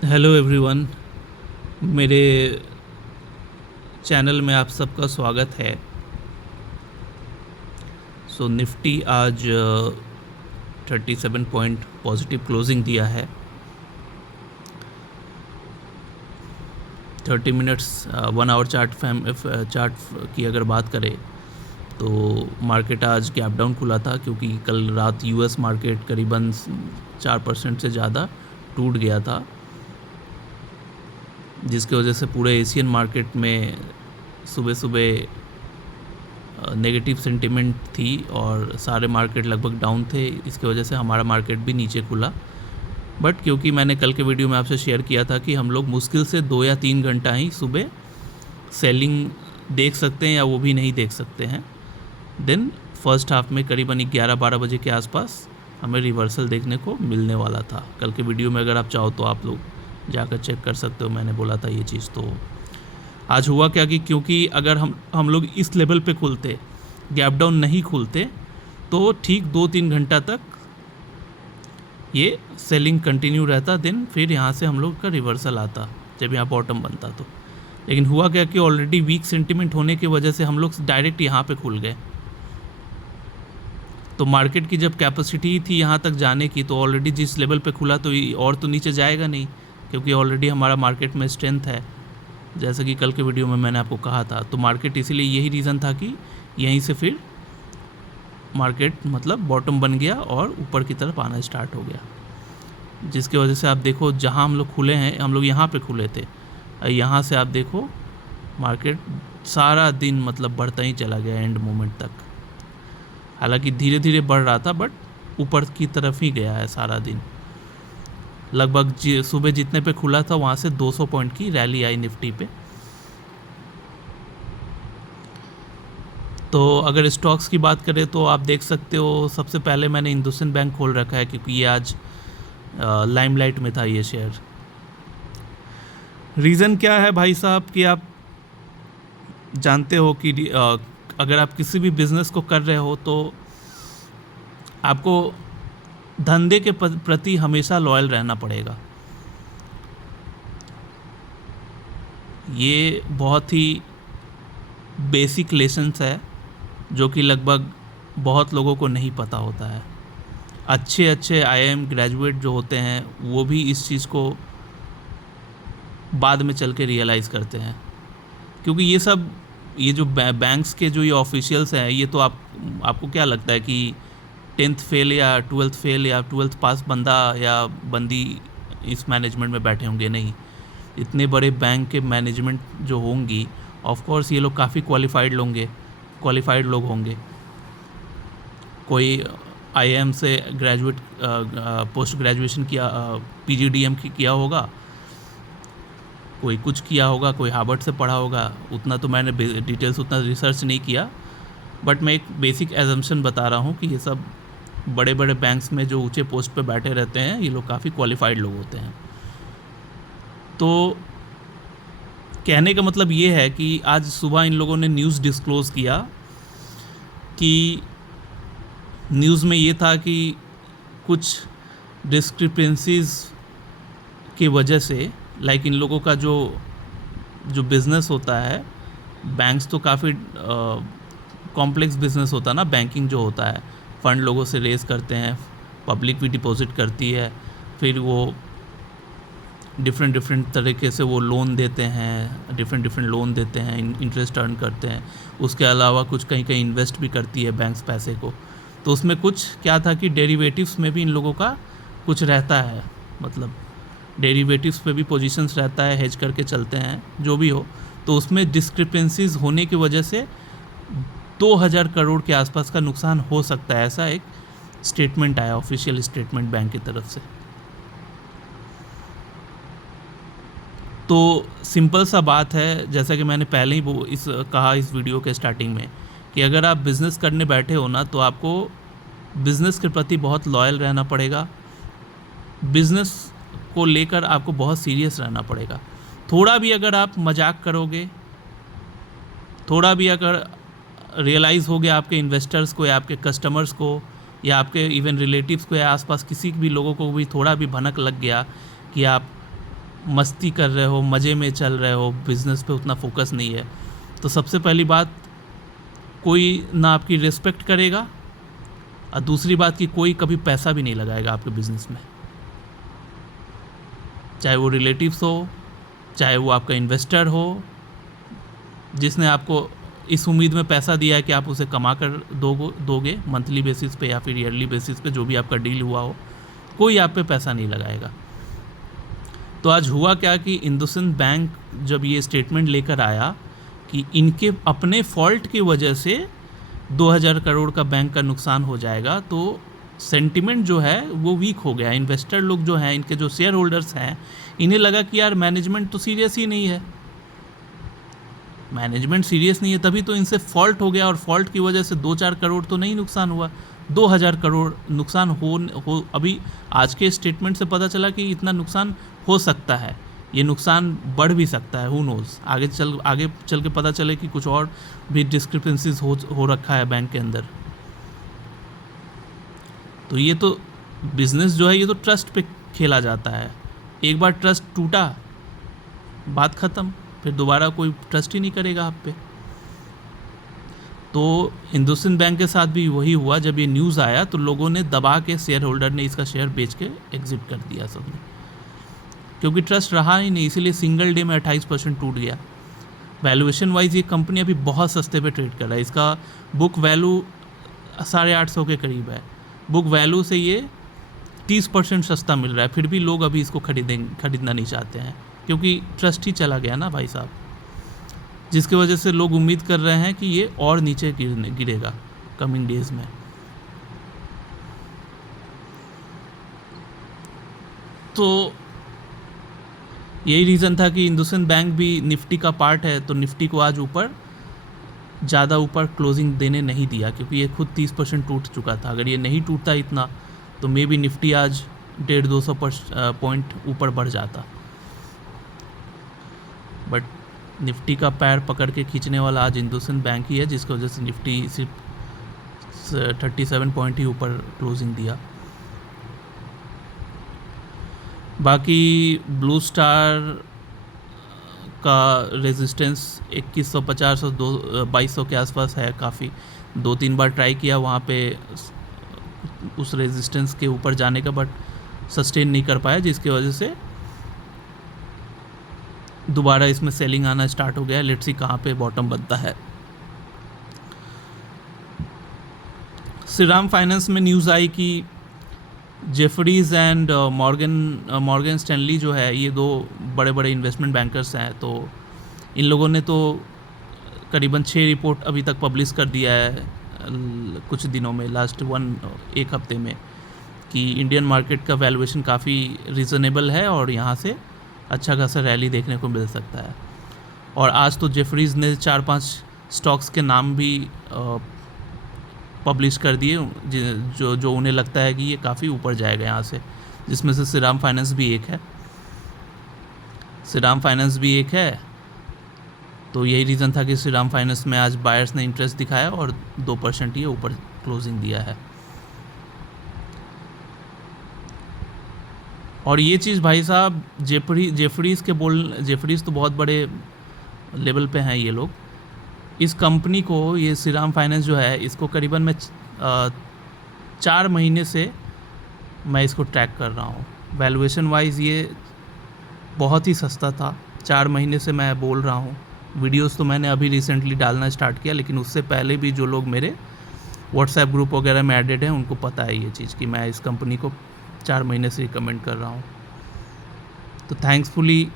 Hello everyone, मेरे channel में आप सबका स्वागत है। निफ्टी आज 37 पॉइंट पॉजिटिव क्लोजिंग दिया है। 30 मिनट्स 1 आवर चार्ट की अगर बात करें तो मार्केट आज गैप डाउन खुला था, क्योंकि कल रात यूएस मार्केट करीबन 4% से ज़्यादा टूट गया था, जिसकी वजह से पूरे एशियन मार्केट में सुबह सुबह नेगेटिव सेंटिमेंट थी और सारे मार्केट लगभग डाउन थे। इसकी वजह से हमारा मार्केट भी नीचे खुला। बट क्योंकि मैंने कल के वीडियो में आपसे शेयर किया था कि हम लोग मुश्किल से 2 या 3 घंटा ही सुबह सेलिंग देख सकते हैं या वो भी नहीं देख सकते हैं, देन फर्स्ट हाफ में करीबन 11-12 बजे के आसपास हमें रिवर्सल देखने को मिलने वाला था। कल के वीडियो में अगर आप चाहो तो आप लोग जाकर चेक कर सकते हो, मैंने बोला था ये चीज़। तो आज हुआ क्या कि क्योंकि अगर हम लोग इस लेवल पे खुलते, गैप डाउन नहीं खुलते, तो ठीक 2-3 घंटा तक ये सेलिंग कंटिन्यू रहता, देन फिर यहाँ से हम लोग का रिवर्सल आता जब यहाँ बॉटम बनता। तो लेकिन हुआ क्या कि ऑलरेडी वीक सेंटिमेंट होने की वजह से हम लोग डायरेक्ट यहाँ पे खुल गए। तो मार्केट की जब कैपेसिटी थी यहाँ तक जाने की, तो ऑलरेडी जिस लेवल पे खुला तो और तो नीचे जाएगा नहीं, क्योंकि ऑलरेडी हमारा मार्केट में स्ट्रेंथ है, जैसा कि कल के वीडियो में मैंने आपको कहा था। तो मार्केट इसीलिए यही रीज़न था कि यहीं से फिर मार्केट मतलब बॉटम बन गया और ऊपर की तरफ आना स्टार्ट हो गया, जिसकी वजह से आप देखो जहाँ हम लोग खुले हैं, हम लोग यहाँ पे खुले थे, यहाँ से आप देखो मार्केट सारा दिन मतलब बढ़ता ही चला गया एंड मोमेंट तक। हालांकि धीरे धीरे बढ़ रहा था, बट ऊपर की तरफ ही गया है सारा दिन। लगभग सुबह जितने पे खुला था वहाँ से 200 पॉइंट की रैली आई निफ्टी पे। तो अगर स्टॉक्स की बात करें तो आप देख सकते हो, सबसे पहले मैंने हिंदुस्तान बैंक खोल रखा है, क्योंकि ये आज लाइमलाइट में था ये शेयर। रीज़न क्या है भाई साहब कि आप जानते हो कि अगर आप किसी भी बिज़नेस को कर रहे हो तो आपको धंधे के प्रति हमेशा लॉयल रहना पड़ेगा। ये बहुत ही बेसिक लेसन्स है जो कि लगभग बहुत लोगों को नहीं पता होता है। अच्छे अच्छे आईआईएम ग्रेजुएट जो होते हैं वो भी इस चीज़ को बाद में चल के रियलाइज़ करते हैं, क्योंकि ये जो बैंक्स के जो ये ऑफिशियल्स हैं, ये तो आपको क्या लगता है कि 10th फेल या 12th फेल या 12th पास बंदा या बंदी इस मैनेजमेंट में बैठे होंगे? नहीं, इतने बड़े बैंक के मैनेजमेंट जो होंगी, ऑफ कोर्स ये लोग काफ़ी क्वालिफाइड लोग होंगे। कोई आईआईएम से ग्रेजुएट पोस्ट ग्रेजुएशन किया, पीजीडीएम किया होगा, कोई कुछ किया होगा, कोई हार्वर्ड से पढ़ा होगा। उतना तो मैंने डिटेल्स उतना रिसर्च नहीं किया, बट मैं एक बेसिक एजम्पशन बता रहा हूँ कि ये सब बड़े बड़े बैंक्स में जो ऊंचे पोस्ट पे बैठे रहते हैं, ये लोग काफ़ी क्वालिफाइड लोग होते हैं। तो कहने का मतलब ये है कि आज सुबह इन लोगों ने न्यूज़ डिस्क्लोज़ किया कि न्यूज़ में ये था कि कुछ डिस्क्रिपेंसीज की वजह से, लाइक इन लोगों का जो बिज़नेस होता है, बैंक्स तो काफ़ी कॉम्प्लेक्स बिज़नेस होता है ना। बैंकिंग जो होता है, फ़ंड लोगों से रेज़ करते हैं, पब्लिक भी डिपॉजिट करती है, फिर वो डिफरेंट तरीके से वो लोन देते हैं, डिफरेंट लोन देते हैं, इंटरेस्ट अर्न करते हैं। उसके अलावा कुछ कहीं कहीं इन्वेस्ट भी करती है बैंक्स पैसे को। तो उसमें कुछ क्या था कि डेरिवेटिव्स में भी इन लोगों का कुछ रहता है, मतलब डेरिवेटिव्स पे भी पोजीशंस रहता है, हेज करके चलते हैं, जो भी हो। तो उसमें डिस्क्रिपेंसीज होने की वजह से 2000 करोड़ के आसपास का नुकसान हो सकता है, ऐसा एक स्टेटमेंट आया, ऑफिशियल स्टेटमेंट बैंक की तरफ से। तो सिंपल सा बात है, जैसा कि मैंने पहले ही कहा इस वीडियो के स्टार्टिंग में, कि अगर आप बिज़नेस करने बैठे हो ना, तो आपको बिज़नेस के प्रति बहुत लॉयल रहना पड़ेगा। बिज़नेस को लेकर आपको बहुत सीरियस रहना पड़ेगा। थोड़ा भी अगर आप मजाक करोगे, थोड़ा भी अगर रियलाइज़ हो गया आपके इन्वेस्टर्स को या आपके कस्टमर्स को या आपके इवन रिलेटिव्स को या आसपास किसी भी लोगों को भी थोड़ा भी भनक लग गया कि आप मस्ती कर रहे हो, मज़े में चल रहे हो, बिज़नेस पे उतना फोकस नहीं है, तो सबसे पहली बात, कोई ना आपकी रिस्पेक्ट करेगा, और दूसरी बात कि कोई कभी पैसा भी नहीं लगाएगा आपके बिज़नेस में, चाहे वो रिलेटिव्स हो, चाहे वो आपका इन्वेस्टर हो, जिसने आपको इस उम्मीद में पैसा दिया है कि आप उसे कमा कर दोगे मंथली बेसिस पे या फिर ईयरली बेसिस पे, जो भी आपका डील हुआ हो, कोई आप पे पैसा नहीं लगाएगा। तो आज हुआ क्या कि इंडसइंड बैंक जब ये स्टेटमेंट लेकर आया कि इनके अपने फॉल्ट की वजह से 2000 करोड़ का बैंक का नुकसान हो जाएगा, तो सेंटिमेंट जो है वो वीक हो गया। इन्वेस्टर लोग जो हैं, इनके जो शेयर होल्डर्स हैं, इन्हें लगा कि यार मैनेजमेंट तो सीरियस ही नहीं है, मैनेजमेंट सीरियस नहीं है, तभी तो इनसे फॉल्ट हो गया, और फॉल्ट की वजह से 2-4 करोड़ तो नहीं नुकसान हुआ, 2000 करोड़ नुकसान हो। अभी आज के स्टेटमेंट से पता चला कि इतना नुकसान हो सकता है, ये नुकसान बढ़ भी सकता है, हु नोज़, आगे चल के पता चले कि कुछ और भी डिस्क्रिपेंसीज हो रखा है बैंक के अंदर। तो ये तो बिज़नेस जो है, ये तो ट्रस्ट पे खेला जाता है, एक बार ट्रस्ट टूटा, बात ख़त्म, फिर दोबारा कोई ट्रस्ट ही नहीं करेगा आप पे। तो इंडसइंड बैंक के साथ भी वही हुआ। जब ये न्यूज़ आया तो लोगों ने दबा के, शेयर होल्डर ने इसका शेयर बेच के एग्जिट कर दिया सबने, क्योंकि ट्रस्ट रहा ही नहीं, इसीलिए सिंगल डे में 28% टूट गया। वैल्यूएशन वाइज ये कंपनी अभी बहुत सस्ते पे ट्रेड कर रहा है, इसका बुक वैल्यू 850 के करीब है, बुक वैल्यू से ये 30% सस्ता मिल रहा है, फिर भी लोग अभी इसको खरीदना नहीं चाहते हैं, क्योंकि ट्रस्ट ही चला गया ना भाई साहब, जिसकी वजह से लोग उम्मीद कर रहे हैं कि ये और नीचे गिरेगा कमिंग डेज में। तो यही रीज़न था कि इंडसइंड बैंक भी निफ्टी का पार्ट है, तो निफ्टी को आज ज़्यादा ऊपर क्लोजिंग देने नहीं दिया, क्योंकि ये खुद 30% टूट चुका था। अगर ये नहीं टूटता इतना तो मे बी निफ्टी आज 150-200 पॉइंट ऊपर बढ़ जाता, बट निफ्टी का पैर पकड़ के खींचने वाला आज इंडसइंड बैंक ही है, जिसकी वजह से निफ्टी सिर्फ 37 पॉइंट ही ऊपर क्लोजिंग दिया। बाकी ब्लू स्टार का रेजिस्टेंस 2150 और 2200 के आसपास है, काफ़ी 2-3 बार ट्राई किया वहाँ पे उस रेजिस्टेंस के ऊपर जाने का, बट सस्टेन नहीं कर पाया, जिसकी वजह से दोबारा इसमें सेलिंग आना स्टार्ट हो गया। लेट्स सी कहाँ पे बॉटम बनता है। श्रीराम फाइनेंस में न्यूज़ आई कि जेफरीज एंड मॉर्गन स्टैनली जो है, ये दो बड़े बड़े इन्वेस्टमेंट बैंकर्स हैं, तो इन लोगों ने तो करीबन 6 रिपोर्ट अभी तक पब्लिश कर दिया है कुछ दिनों में, लास्ट एक हफ्ते में, कि इंडियन मार्केट का वैल्यूएशन काफ़ी रीज़नेबल है और यहाँ से अच्छा खासा रैली देखने को मिल सकता है। और आज तो जेफरीज ने 4-5 स्टॉक्स के नाम भी पब्लिश कर दिए, जो उन्हें लगता है कि ये काफ़ी ऊपर जाएगा यहाँ से, जिसमें से श्रीराम फाइनेंस भी एक है। तो यही रीज़न था कि श्रीराम फाइनेंस में आज बायर्स ने इंटरेस्ट दिखाया और 2% ही ऊपर क्लोजिंग दिया है। और ये चीज़ भाई साहब जेफरीज तो बहुत बड़े लेवल पे हैं ये लोग। इस कंपनी को, ये श्रीराम फाइनेंस जो है, इसको करीबन मैं 4 महीने से मैं इसको ट्रैक कर रहा हूँ। वैल्यूएशन वाइज ये बहुत ही सस्ता था, 4 महीने से मैं बोल रहा हूँ। वीडियोस तो मैंने अभी रिसेंटली डालना स्टार्ट किया, लेकिन उससे पहले भी जो लोग मेरे व्हाट्सएप ग्रुप वगैरह में एडेड हैं उनको पता है ये चीज़ कि मैं इस कंपनी को 4 महीने से रिकमेंड कर रहा हूँ। तो थैंक्सफुली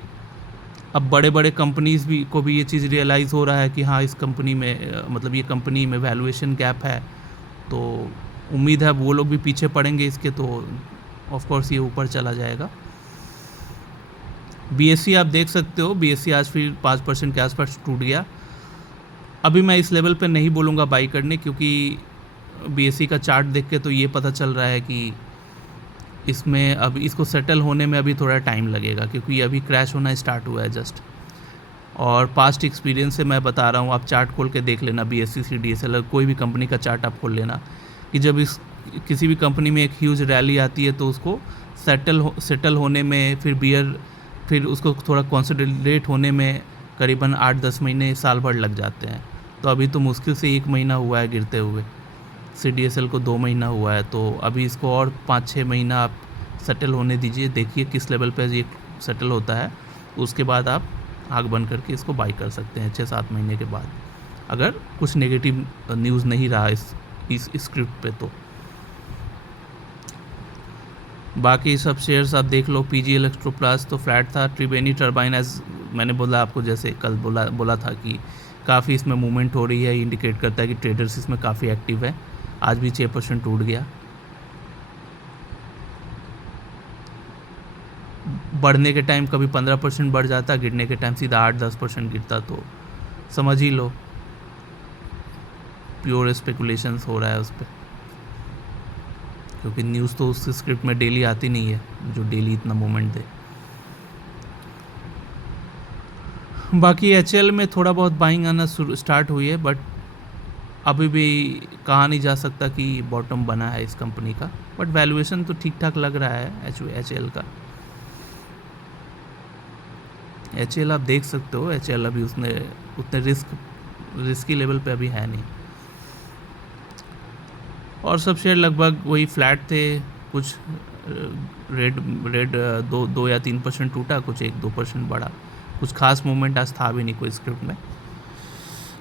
अब बड़े बड़े कंपनीज़ को भी ये चीज़ रियलाइज़ हो रहा है कि हाँ, इस कंपनी में, मतलब ये कंपनी में वैल्यूएशन गैप है, तो उम्मीद है वो लोग भी पीछे पड़ेंगे इसके, तो ऑफ कोर्स ये ऊपर चला जाएगा। BSE आप देख सकते हो, BSE आज फिर 5% के आसपास टूट गया। अभी मैं इस लेवल पे नहीं बोलूँगा बाई करने, क्योंकि BSE का चार्ट देख के तो ये पता चल रहा है कि इसमें अब इसको सेटल होने में अभी थोड़ा टाइम लगेगा, क्योंकि अभी क्रैश होना स्टार्ट हुआ है जस्ट। और पास्ट एक्सपीरियंस से मैं बता रहा हूँ, आप चार्ट खोल के देख लेना, BSE CDSL कोई भी कंपनी का चार्ट आप खोल लेना, कि जब किसी भी कंपनी में एक ह्यूज रैली आती है तो उसको सेटल होने में, फिर बियर फिर उसको थोड़ा कंसोलिडेट होने में करीबन 8-10 महीने साल भर लग जाते हैं। तो अभी तो मुश्किल से 1 महीना हुआ है गिरते हुए, CDSL को 2 महीना हुआ है, तो अभी इसको और 5-6 महीना आप सेटल होने दीजिए, देखिए किस लेवल पे ये सेटल होता है, उसके बाद आप आँख बंद करके इसको बाई कर सकते हैं 6-7 महीने के बाद, अगर कुछ नेगेटिव न्यूज़ नहीं रहा इस स्क्रिप्ट पे तो। बाकी सब शेयर्स आप देख लो। PG इलेक्ट्रोप्लास्ट तो फ्लैट था। त्रिवेणी टर्बाइन, एज मैंने बोला आपको, जैसे कल बोला था कि काफ़ी इसमें मूवमेंट हो रही है, इंडिकेट करता है कि ट्रेडर्स इसमें काफ़ी एक्टिव है। आज भी 6% टूट गया। बढ़ने के टाइम कभी 15% बढ़ जाता, गिरने के टाइम सीधा 8-10% गिरता, तो समझ ही लो प्योर स्पेकुलेशंस हो रहा है उस पर, क्योंकि न्यूज़ तो उस स्क्रिप्ट में डेली आती नहीं है जो डेली इतना मूवमेंट दे। बाकी HL में थोड़ा बहुत बाइंग आना स्टार्ट हुई है, बट अभी भी कहा नहीं जा सकता कि बॉटम बना है इस कंपनी का, बट वैल्यूएशन तो ठीक ठाक लग रहा है HL का। HL आप देख सकते हो, HL अभी उतने रिस्की लेवल पे अभी है नहीं। और सब शेयर लगभग वही फ्लैट थे, कुछ रेड 2 या 3% टूटा, कुछ 1-2% बढ़ा, कुछ खास मूवमेंट आज था भी नहीं कोई स्क्रिप्ट में।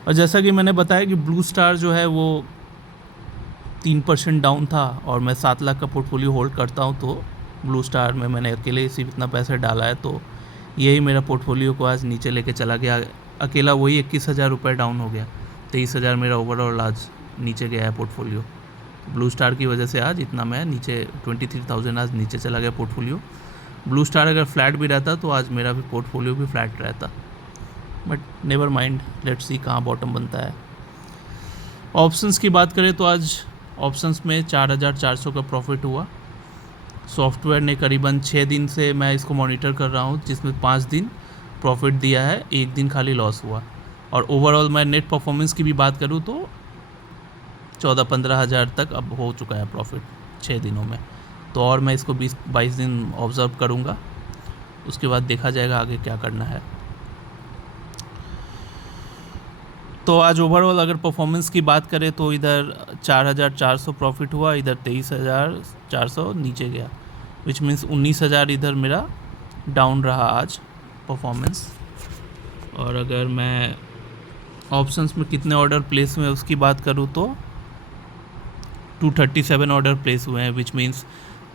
और जैसा कि मैंने बताया कि ब्लू स्टार जो है वो 3% डाउन था, और मैं 7 लाख का पोर्टफोलियो होल्ड करता हूँ, तो ब्लू स्टार में मैंने अकेले सिर्फ इतना पैसा डाला है, तो यही मेरा पोर्टफोलियो को आज नीचे लेके चला गया। अकेला वही 21,000 रुपये डाउन हो गया, 23,000 मेरा ओवरऑल आज नीचे गया है पोर्टफोलियो। ब्लू स्टार की वजह से आज इतना मैं नीचे 23,000 आज नीचे चला गया पोर्टफोलियो। ब्लू स्टार अगर फ्लैट भी रहता तो आज मेरा भी पोर्टफोलियो भी फ्लैट रहता, but never mind, let's see कहाँ बॉटम बनता है। ऑप्शंस की बात करें तो आज ऑप्शंस में 4,400 का प्रॉफिट हुआ। सॉफ्टवेयर ने करीबन 6 दिन से मैं इसको मॉनिटर कर रहा हूँ, जिसमें 5 दिन प्रॉफिट दिया है, 1 दिन खाली लॉस हुआ। और ओवरऑल मैं नेट परफॉर्मेंस की भी बात करूँ तो 14-15 हज़ार तक अब हो चुका है प्रॉफिट 6 दिनों में। तो और मैं इसको 20-22 दिन ऑब्ज़र्व करूँगा, उसके बाद देखा जाएगा आगे क्या करना है। तो आज ओवरऑल अगर परफॉर्मेंस की बात करें तो इधर 4,400 प्रॉफिट हुआ, इधर 23,400 नीचे गया, विच मीन्स 19,000 इधर मेरा डाउन रहा आज परफॉर्मेंस। और अगर मैं ऑप्शंस में कितने ऑर्डर प्लेस हुए उसकी बात करूँ तो 237 ऑर्डर प्लेस हुए हैं, विच मीन्स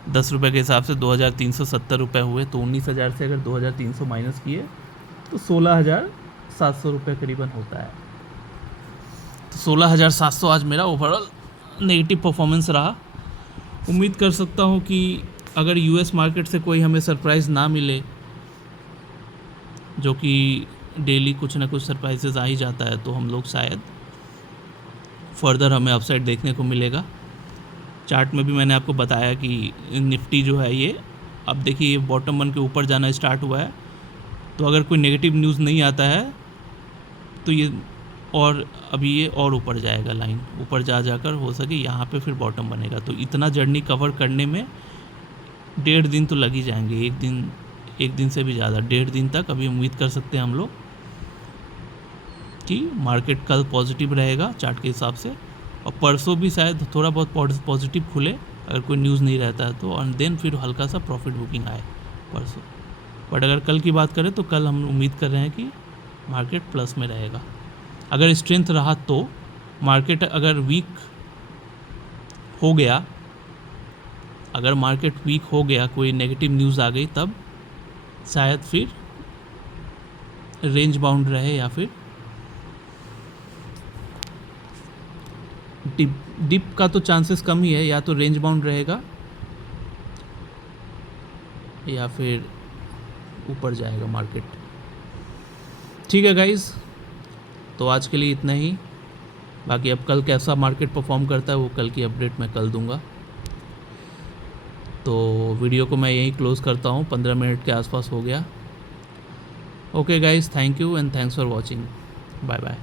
10 रुपये के हिसाब से 2,370 रुपये हुए। तो 19,000 से अगर 2,300 माइनस किए तो 16,700 रुपये करीबन होता है। तो 16,700 आज मेरा ओवरऑल नेगेटिव परफॉर्मेंस रहा। उम्मीद कर सकता हूँ कि अगर US मार्केट से कोई हमें सरप्राइज़ ना मिले, जो कि डेली कुछ ना कुछ सरप्राइजेज़ आ ही जाता है, तो हम लोग शायद फर्दर हमें अपसाइड देखने को मिलेगा। चार्ट में भी मैंने आपको बताया कि निफ्टी जो है ये अब देखिए ये बॉटम बन के ऊपर जाना स्टार्ट हुआ है। तो अगर कोई नेगेटिव न्यूज़ नहीं आता है तो ये और अभी ये और ऊपर जाएगा, लाइन ऊपर जाकर हो सके यहाँ पे फिर बॉटम बनेगा। तो इतना जर्नी कवर करने में 1.5 दिन तो लग ही जाएंगे, एक दिन से भी ज़्यादा, 1.5 दिन तक अभी उम्मीद कर सकते हैं हम लोग कि मार्केट कल पॉजिटिव रहेगा चार्ट के हिसाब से, और परसों भी शायद थोड़ा बहुत पॉजिटिव खुले अगर कोई न्यूज़ नहीं रहता है तो, और देन फिर हल्का सा प्रॉफिट बुकिंग आए परसों। बट अगर कल की बात करें तो कल हम उम्मीद कर रहे हैं कि मार्केट प्लस में रहेगा। अगर स्ट्रेंथ रहा तो, मार्केट अगर वीक हो गया, अगर मार्केट वीक हो गया, कोई नेगेटिव न्यूज़ आ गई, तब शायद फिर रेंज बाउंड रहे या फिर डिप का तो चांसेस कम ही है, या तो रेंज बाउंड रहेगा या फिर ऊपर जाएगा मार्केट। ठीक है गाइस, तो आज के लिए इतना ही। बाकी अब कल कैसा मार्केट परफॉर्म करता है वो कल की अपडेट मैं कल दूंगा। तो वीडियो को मैं यहीं क्लोज़ करता हूँ, 15 मिनट के आसपास हो गया। Okay guys, thank you and thanks for watching, bye bye.